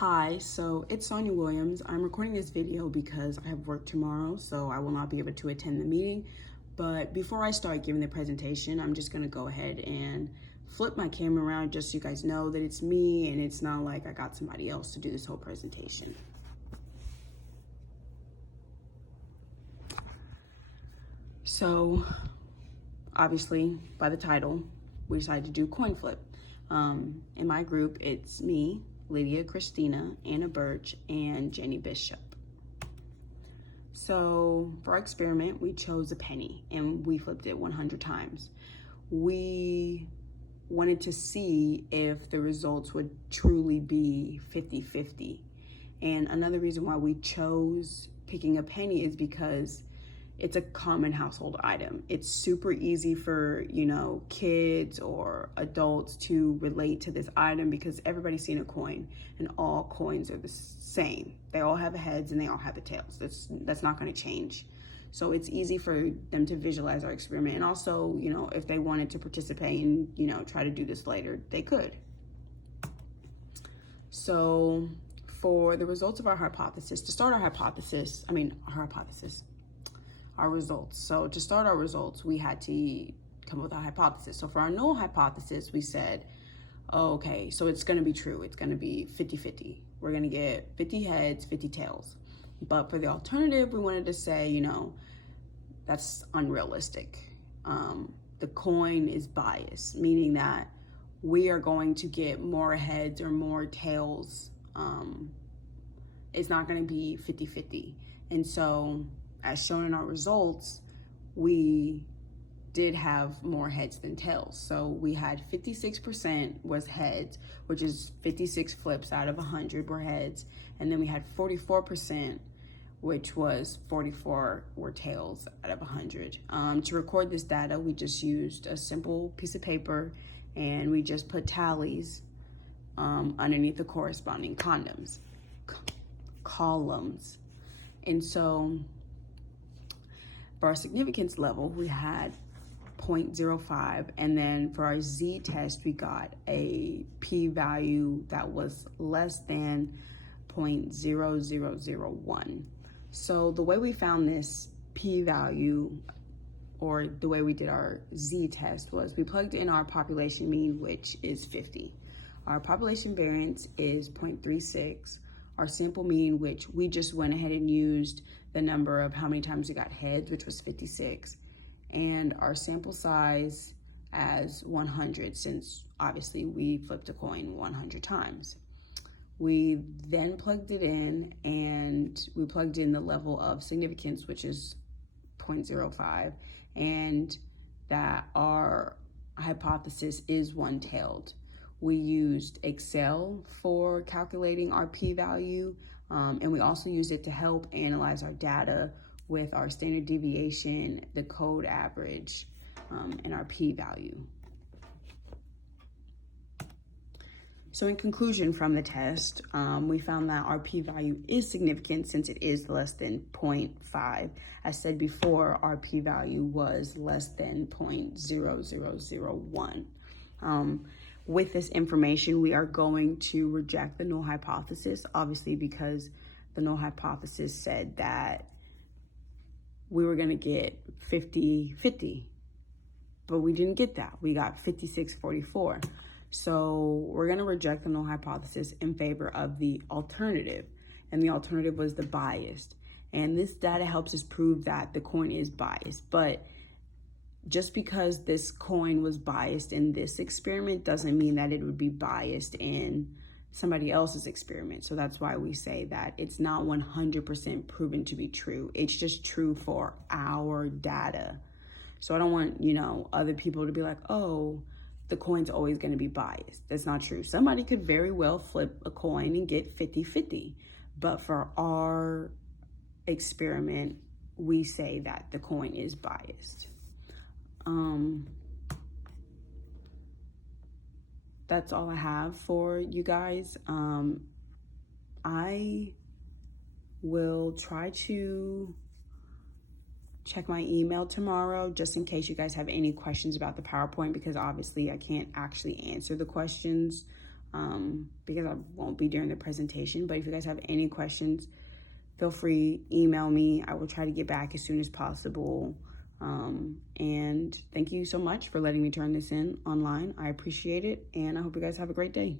Hi, so it's Sonia Williams. I'm recording this video because I have work tomorrow, so I will not be able to attend the meeting. But before I start giving the presentation, I'm just gonna go ahead and flip my camera around just so you guys know that it's me and it's not like I got somebody else to do this whole presentation. So obviously by the title, we decided to do coin flip. In my group, it's me, Lydia Christina, Anna Birch, and Jenny Bishop. So for our experiment, we chose a penny and we flipped it 100 times. We wanted to see if the results would truly be 50-50. And another reason why we chose picking a penny is because it's a common household item. It's super easy for, kids or adults to relate to this item because everybody's seen a coin and all coins are the same. They all have heads and they all have tails. That's not going to change. So it's easy for them to visualize our experiment. And also, if they wanted to participate and, try to do this later, they could. So for the results of our hypothesis, to start our results. So to start our results, we had to come up with a hypothesis. So for our null hypothesis, we said, okay, so it's gonna be true. It's gonna be 50-50. We're gonna get 50 heads, 50 tails. But for the alternative, we wanted to say, that's unrealistic. The coin is biased, meaning that we are going to get more heads or more tails. It's not gonna be 50-50. And so, as shown in our results, we did have more heads than tails. So we had 56% was heads, which is 56 flips out of 100 were heads. And then we had 44%, which was 44 were tails out of 100. To record this data, we just used a simple piece of paper and we just put tallies underneath the corresponding columns. And so for our significance level, we had 0.05, and then for our z-test, we got a p-value that was less than 0.0001. So the way we found this p-value, or the way we did our z-test, was we plugged in our population mean, which is 50. Our population variance is 0.36. Our sample mean, which we just went ahead and used the number of how many times we got heads, which was 56, and our sample size as 100, since obviously we flipped a coin 100 times. We then plugged it in and we plugged in the level of significance, which is 0.05, and that our hypothesis is one-tailed. We used Excel for calculating our p-value, and we also used it to help analyze our data with our standard deviation, the code average, and our p-value. So in conclusion from the test, we found that our p-value is significant since it is less than 0.5. As said before, our p-value was less than 0.0001. With this information, we are going to reject the null hypothesis, obviously because the null hypothesis said that we were gonna get 50-50, but we didn't get that. We got 56-44. So we're gonna reject the null hypothesis in favor of the alternative, and the alternative was the biased. And this data helps us prove that the coin is biased, but just because this coin was biased in this experiment doesn't mean that it would be biased in somebody else's experiment. So that's why we say that it's not 100% proven to be true. It's just true for our data. So I don't want, other people to be like, oh, the coin's always going to be biased. That's not true. Somebody could very well flip a coin and get 50-50. But for our experiment, we say that the coin is biased. That's all I have for you guys. I will try to check my email tomorrow just in case you guys have any questions about the PowerPoint, because obviously I can't actually answer the questions because I won't be during the presentation. But if you guys have any questions, feel free, email me. I will try to get back as soon as possible. And thank you so much for letting me turn this in online. I appreciate it, and I hope you guys have a great day.